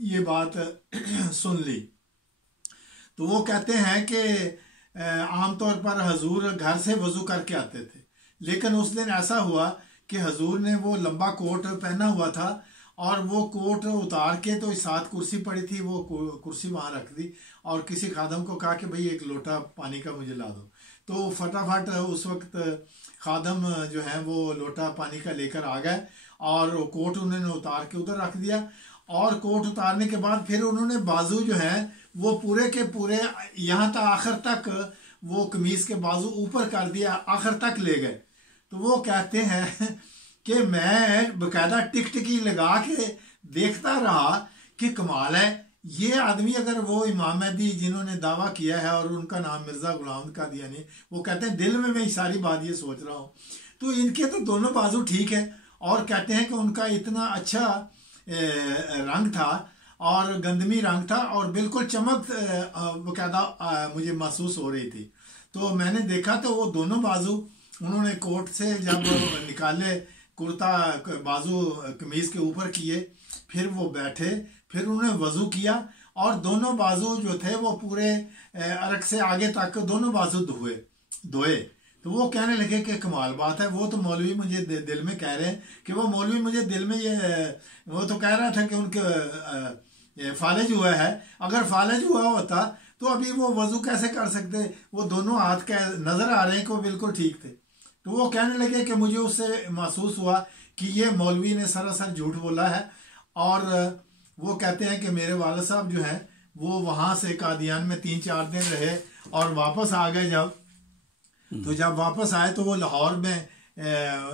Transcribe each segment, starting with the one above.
یہ بات سن لی تو وہ کہتے ہیں کہ عام طور پر حضور گھر سے وضو کر کے آتے تھے، لیکن اس دن ایسا ہوا کہ حضور نے وہ لمبا کوٹ پہنا ہوا تھا اور وہ کوٹ اتار کے تو ساتھ کرسی پڑی تھی، وہ کرسی وہاں رکھ دی اور کسی خادم کو کہا کہ بھئی ایک لوٹا پانی کا مجھے لا دو، تو فٹافٹ اس وقت خادم جو ہے وہ لوٹا پانی کا لے کر آ گئے اور کوٹ انہوں نے اتار کے ادھر رکھ دیا، اور کوٹ اتارنے کے بعد پھر انہوں نے بازو جو ہے وہ پورے کے پورے یہاں تک آخر تک وہ قمیض کے بازو اوپر کر دیا، آخر تک لے گئے۔ تو وہ کہتے ہیں کہ میں باقاعدہ ٹکٹکی لگا کے دیکھتا رہا کہ کمال ہے، یہ آدمی اگر وہ امام مہدی جنہوں نے دعویٰ کیا ہے اور ان کا نام مرزا غلام قادیانی، وہ کہتے ہیں دل میں ساری بات یہ سوچ رہا ہوں، تو ان کے تو دونوں بازو ٹھیک ہے، اور کہتے ہیں کہ ان کا اتنا اچھا رنگ تھا اور گندمی رنگ تھا اور بالکل چمک باقاعدہ مجھے محسوس ہو رہی تھی۔ تو میں نے دیکھا تو وہ دونوں بازو انہوں نے کوٹ سے جب نکالے، کرتا بازو قمیض کے اوپر کیے، پھر وہ بیٹھے، پھر انہوں نے وضو کیا اور دونوں بازو جو تھے وہ پورے عرق سے آگے تک دونوں بازو دھوئے۔ تو وہ کہنے لگے کہ کمال بات ہے، وہ تو مولوی مجھے دل میں کہہ رہے ہیں کہ وہ مولوی مجھے دل میں وہ تو کہہ رہا تھا کہ ان کے فالج ہوا ہے، اگر فالج ہوا ہوتا تو ابھی وہ وضو کیسے کر سکتے، وہ دونوں ہاتھ نظر آ رہے ہیں کہ وہ بالکل ٹھیک تھے۔ تو وہ کہنے لگے کہ مجھے اس سے محسوس ہوا کہ یہ مولوی نے سراسر جھوٹ بولا ہے، اور وہ کہتے ہیں کہ میرے والد صاحب جو ہیں وہ وہاں سے قادیان میں 3-4 دن رہے اور واپس آ گئے جب واپس آئے تو وہ لاہور میں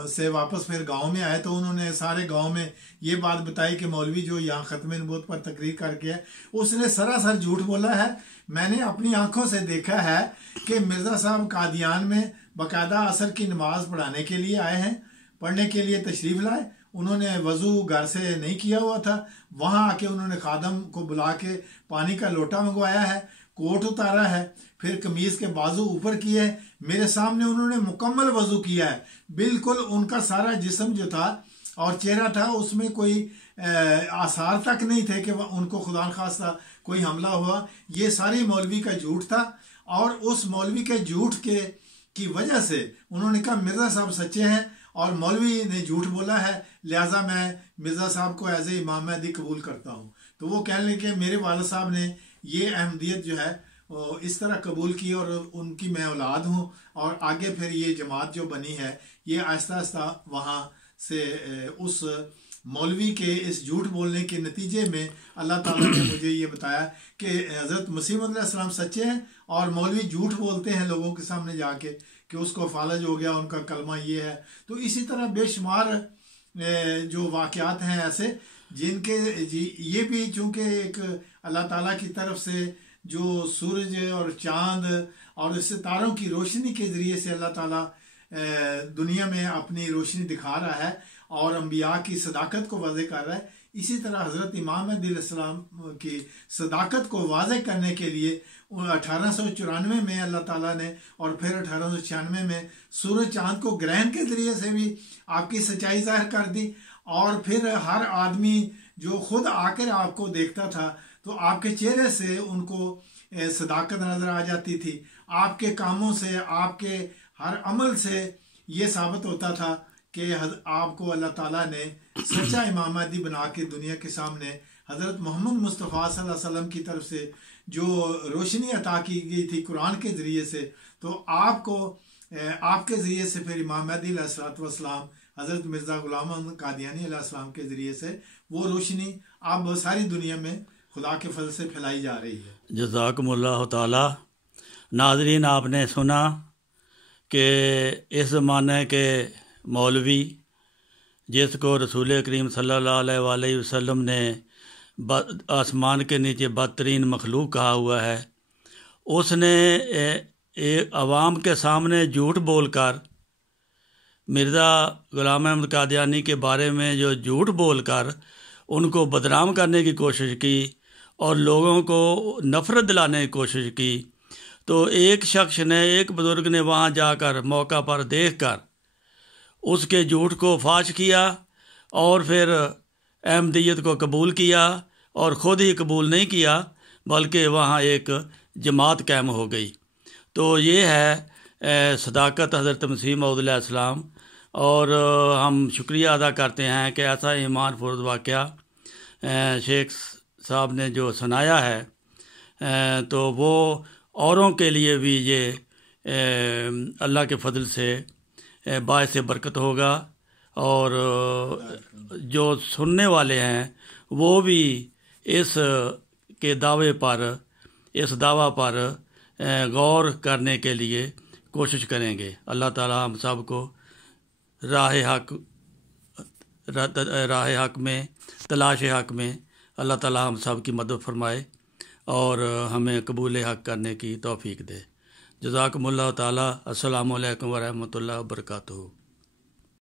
سے واپس پھر گاؤں میں آئے، تو انہوں نے سارے گاؤں میں یہ بات بتائی کہ مولوی جو یہاں ختم نبوت پر تقریر کر کے ہے اس نے سراسر جھوٹ بولا ہے، میں نے اپنی آنکھوں سے دیکھا ہے کہ مرزا صاحب قادیان میں باقاعدہ عصر کی نماز پڑھانے کے لیے آئے ہیں، پڑھنے کے لیے تشریف لائے، انہوں نے وضو گھر سے نہیں کیا ہوا تھا، وہاں آ کے انہوں نے خادم کو بلا کے پانی کا لوٹا منگوایا ہے، کوٹ اتارا ہے، پھر قمیض کے بازو اوپر کیے، میرے سامنے انہوں نے مکمل وضو کیا ہے، بالکل ان کا سارا جسم جو تھا اور چہرہ تھا اس میں کوئی آثار تک نہیں تھے کہ ان کو خدا نخواستہ کوئی حملہ ہوا۔ یہ ساری مولوی کا جھوٹ تھا، اور اس مولوی کے جھوٹ کی وجہ سے انہوں نے کہا مرزا صاحب سچے ہیں اور مولوی نے جھوٹ بولا ہے، لہٰذا میں مرزا صاحب کو ایز اے امام مہدی قبول کرتا ہوں۔ تو وہ کہنے لگے کہ میرے والد صاحب نے یہ احمدیت جو ہے اس طرح قبول کی اور ان کی میں اولاد ہوں، اور آگے پھر یہ جماعت جو بنی ہے یہ آہستہ آہستہ وہاں سے اس مولوی کے اس جھوٹ بولنے کے نتیجے میں اللہ تعالیٰ نے مجھے یہ بتایا کہ حضرت مسیح علیہ السلام سچے ہیں اور مولوی جھوٹ بولتے ہیں لوگوں کے سامنے جا کے کہ اس کو فالج ہو گیا، ان کا کلمہ یہ ہے۔ تو اسی طرح بے شمار جو واقعات ہیں ایسے جن کے یہ بھی چونکہ ایک اللہ تعالیٰ کی طرف سے جو سورج اور چاند اور ستاروں کی روشنی کے ذریعے سے اللہ تعالیٰ دنیا میں اپنی روشنی دکھا رہا ہے اور انبیاء کی صداقت کو واضح کر رہا ہے، اسی طرح حضرت امام مہدی علیہ السلام کی صداقت کو واضح کرنے کے لیے 1894 میں اللہ تعالیٰ نے اور پھر 1896 میں سورج چاند کو گرہن کے ذریعے سے بھی آپ کی سچائی ظاہر کر دی، اور پھر ہر آدمی جو خود آ کر آپ کو دیکھتا تھا تو آپ کے چہرے سے ان کو صداقت نظر آ جاتی تھی، آپ کے کاموں سے، آپ کے ہر عمل سے یہ ثابت ہوتا تھا کہ آپ کو اللہ تعالیٰ نے سچا امام مہدی بنا کے دنیا کے سامنے حضرت محمد مصطفیٰ صلی اللہ علیہ وسلم کی طرف سے جو روشنی عطا کی گئی تھی قرآن کے ذریعے سے، تو آپ کو آپ کے ذریعے سے پھر امام مہدی علیہ السلام حضرت مرزا غلام احمد قادیانی علیہ السلام کے ذریعے سے وہ روشنی اب ساری دنیا میں خدا کے فضل سے پھیلائی جا رہی ہے۔ جزاکم اللہ تعالی۔ ناظرین، آپ نے سنا کہ اس زمانے کے مولوی جس کو رسول کریم صلی اللہ علیہ وآلہ وسلم نے آسمان کے نیچے بدترین مخلوق کہا ہوا ہے، اس نے عوام کے سامنے جھوٹ بول کر مرزا غلام احمد قادیانی کے بارے میں جو جھوٹ بول کر ان کو بدنام کرنے کی کوشش کی اور لوگوں کو نفرت دلانے کی کوشش کی، تو ایک شخص نے، ایک بزرگ نے وہاں جا کر موقع پر دیکھ کر اس کے جھوٹ کو فاش کیا اور پھر احمدیت کو قبول کیا اور خود ہی قبول نہیں کیا بلکہ وہاں ایک جماعت قائم ہو گئی۔ تو یہ ہے صداقت حضرت مسیح موعود علیہ السلام، اور ہم شکریہ ادا کرتے ہیں کہ ایسا ایمان فروز واقعہ شیخ صاحب نے جو سنایا ہے تو وہ اوروں کے لیے بھی یہ اللہ کے فضل سے باعث برکت ہوگا، اور جو سننے والے ہیں وہ بھی اس کے دعویٰ پر غور کرنے کے لیے کوشش کریں گے۔ اللہ تعالی ہم سب کو راہ حق میں، تلاش حق میں اللہ تعالی ہم سب کی مدد فرمائے اور ہمیں قبول حق کرنے کی توفیق دے۔ جزاکم اللہ تعالی۔ السلام علیکم ورحمۃ اللہ وبرکاتہ۔